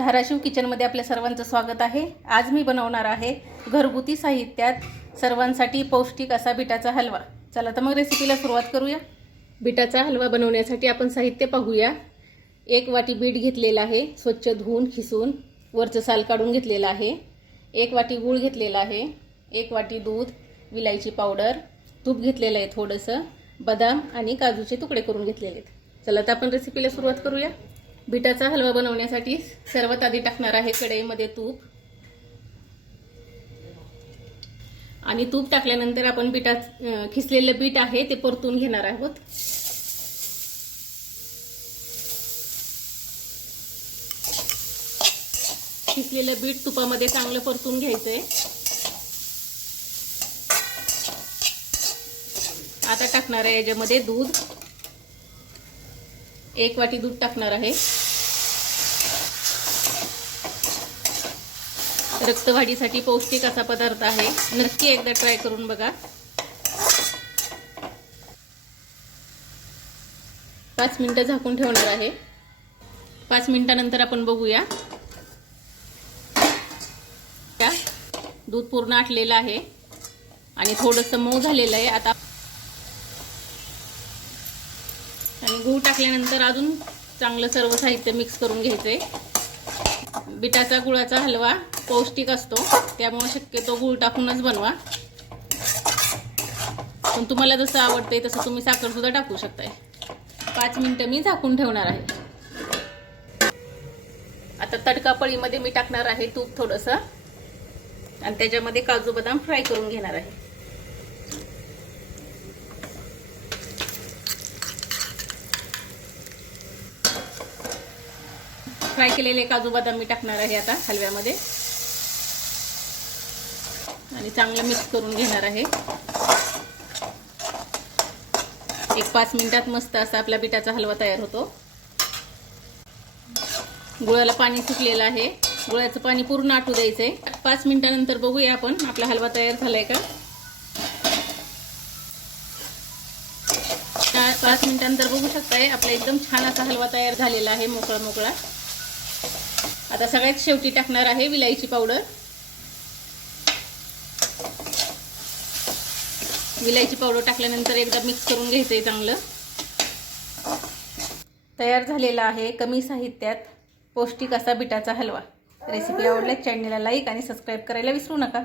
धाराशिव किचनमध्ये आपल्या सर्वांचं स्वागत आहे. आज मी बनवणार आहे घरगुती साहित्यात सर्वांसाठी पौष्टिक असा बिटाचा हलवा. चला तर मग रेसिपीला सुरुवात करूया. बिटाचा हलवा बनवण्यासाठी आपण साहित्य पाहूया. एक वाटी बीट घेतलेला आहे स्वच्छ धुवून खिसून वरचं साल काढून घेतलेलं आहे. एक वाटी गूळ घेतलेला आहे एक वाटी दूध विलायची पावडर तूप घेतलेलं आहे थोडंसं बदाम आणि काजूचे तुकडे करून घेतलेले आहेत. चला तर आपण रेसिपीला सुरुवात करूया. बिटाचा हलवा बनवण्यासाठी सर्वात आधी टाकणार आहे कढईमध्ये तूप. आणि तूप टाकल्यानंतर आपण बिटा खिसलेलं बीट आहे ते परतून घेणार आहोत. खिसलेलं बीट तुपामध्ये चांगलं परतून घ्यायचंय. आता टाकणार आहे याच्यामध्ये दूध. एक वाटी दूध टाकणार आहे. रक्तवाढीसाठी पौष्टिक असा पदार्थ आहे. नक्की एकदा ट्राय करून बघा. पाच मिनिटं झाकून ठेवणार आहे. पाच मिनिटानंतर आपण बघूया. त्या दूध पूर्ण आटलेलं आहे. आणि थोडंसं मऊ झालेलं आहे. आता आणि गहू टाकल्यानंतर अजून चांगलं सर्व साहित्य मिक्स करून घ्यायचंय. बिटाचा गुळाचा हलवा पौष्टिक असतो त्यामुळे शक्यतो गूळ टाकूनच बनवा. पण तुम्हाला जसं आवडते तसं तुम्ही साखरसुद्धा टाकू शकताय. पाच मिनटं मी झाकून ठेवणार आहे. आता तडका पळीमध्ये मी टाकणार आहे तूप थोडंसं. आणि त्याच्यामध्ये काजू बदाम फ्राय करून घेणार आहे. फ्राय केलेले काजू बदाम मी टाकणार आहे आता हलव्यामध्ये. आणि चांगलं मिक्स करून घेणार आहे. एक पाच मिनिटात मस्त असा आपला बिटाचा हलवा तयार होतो. गुळाला पाणी सुटलेलं आहे. गुळाचं पाणी पूर्ण आटू द्यायचंय. पाच मिनिटानंतर बघूया आपण आपला हलवा तयार झालाय का? पाच मिनिटानंतर बघू शकताय आपला एकदम छान असा हलवा तयार झालेला आहे मोकळा मोकळा आता सगळ्यात शेवटी टाकणार आहे विलायची पावडर. विलायची पावडर टाकल्यानंतर एकदा मिक्स करून घ्यायचं आहे चांगलं. तयार झालेला आहे कमी साहित्यात पौष्टिक असा बिटाचा हलवा. रेसिपी आवडल्यास चॅनलला लाईक आणि सबस्क्राईब करायला विसरू नका.